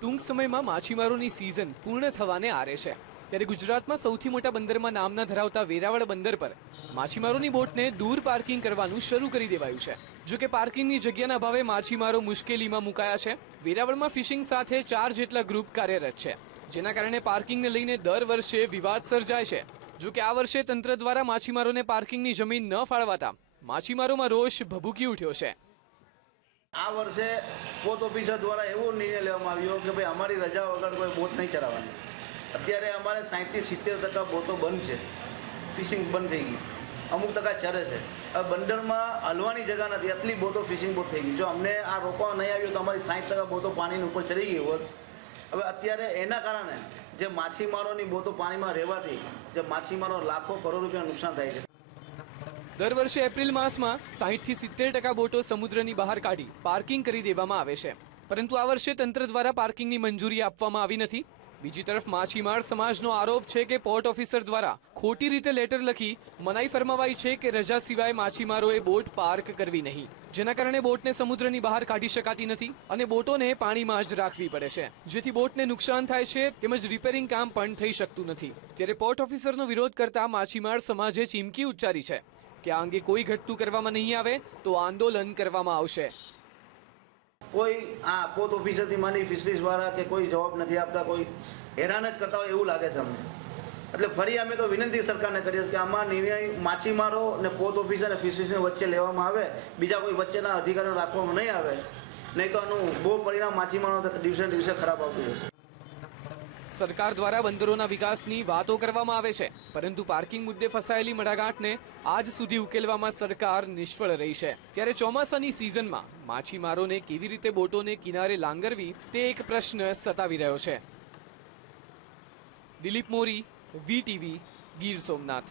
ટૂંક સમયમાં માછીમારોની સિઝન પૂર્ણ થવાને આરે છે ત્યારે ગુજરાતમાં સૌથી મોટા બંદરમાં નામના ધરાવતા વેરાવળ બંદર પર માછીમારોની બોટને દૂર પાર્કિંગ કરવાનું શરૂ કરી દેવાયું છે। જો કે પાર્કિંગની જગ્યાના અભાવે માછીમારો મુશ્કેલીમાં મુકાયા છે। વેરાવળમાં ફિશિંગ સાથે 4 જેટલા ગ્રુપ કાર્યરત છે, જેના કારણે પાર્કિંગને લઈને દર વર્ષે વિવાદ સર્જાય છે। જો કે આ વર્ષે તંત્ર દ્વારા માછીમારોને પાર્કિંગની જમીન ન ફાળવાતા માછીમારોમાં રોષ ભભૂકી ઉઠ્યો છે। આ વર્ષે પોર્ટ ઓફિસર દ્વારા એવો નિર્ણય લેવામાં આવ્યો કે ભાઈ અમારી રજા વગર કોઈ બોટ નહીં ચલાવવાની। અત્યારે અમારે 60 થી 70% બોટો બંધ છે, ફિશિંગ બંધ થઈ ગઈ, અમુક ટકા ચરે છે। હવે બંદરમાં હલવાની જગ્યા નથી, એટલી બોટો ફિશિંગ બોટ થઈ ગઈ। જો અમને આ રોકવા નહીં આવ્યું તો અમારી 60% બોટો પાણીની ઉપર ચડી ગઈ હોત। હવે અત્યારે એના કારણે જે માછીમારોની બોટો પાણીમાં રહેવાથી જે માછીમારો લાખો કરોડ રૂપિયા નુકસાન થાય છે। દર વર્ષે એપ્રિલ માસમાં 60 થી 70% બોટો સમુદ્રની બહાર કાઢી પાર્કિંગ કરી દેવામાં આવે છે, પરંતુ આ વર્ષે તંત્ર દ્વારા પાર્કિંગની મંજૂરી આપવામાં આવી નથી। બીજી તરફ માછીમાર સમાજનો આરોપ છે કે પોર્ટ ઓફિસર દ્વારા ખોટી રીતે લેટર લખી મનાઈ ફરમાવાઈ છે કે રજા સિવાય માછીમારોએ બોટ પાર્ક કરવી નહીં, જેના કારણે બોટને સમુદ્રની બહાર કાઢી શકાતી નથી અને બોટોને પાણીમાં જ રાખવી પડે છે, જેથી બોટને નુકસાન થાય છે તેમજ રિપેરિંગ કામ પણ થઈ શકતું નથી। ત્યારે પોર્ટ ઓફિસરનો વિરોધ કરતા માછીમાર સમાજે ચીમકી ઉચ્ચારી છે કે આ અંગે કોઈ ઘટતું કરવામાં નહીં આવે તો આંદોલન કરવામાં આવશે। કોઈ આ પોર્ટ ઓફિસરથી માંડી ફિશરીઝવાળા કે કોઈ જવાબ નથી આપતા, કોઈ હેરાન જ કરતા હોય એવું લાગે છે અમને। એટલે ફરી અમે તો વિનંતી સરકારને કરીએ કે આમાં નિર્ણય માછીમારો અને પોર્ટ ઓફિસર અને ફિશરીઝની વચ્ચે લેવામાં આવે, બીજા કોઈ વચ્ચેના અધિકારીઓ રાખવામાં નહીં આવે, નહીં તો આનું બહુ પરિણામ માછીમારો દિવસે દિવસે ખરાબ આવતું જશે। સરકાર દ્વારા બંદરોના વિકાસની વાતો કરવામાં આવે છે, પરંતુ પાર્કિંગ મુદ્દે ફસાયેલી મડાગાંઠને આજ સુધી ઉકેલવામાં સરકાર નિષ્ફળ રહી છે। ત્યારે ચોમાસાની સિઝનમાં માછીમારોને કેવી રીતે બોટોને કિનારે લાંગરવી તે એક પ્રશ્ન સતાવી રહ્યો છે। દિલીપ મોરી, વીટીવી, ગીર સોમનાથ।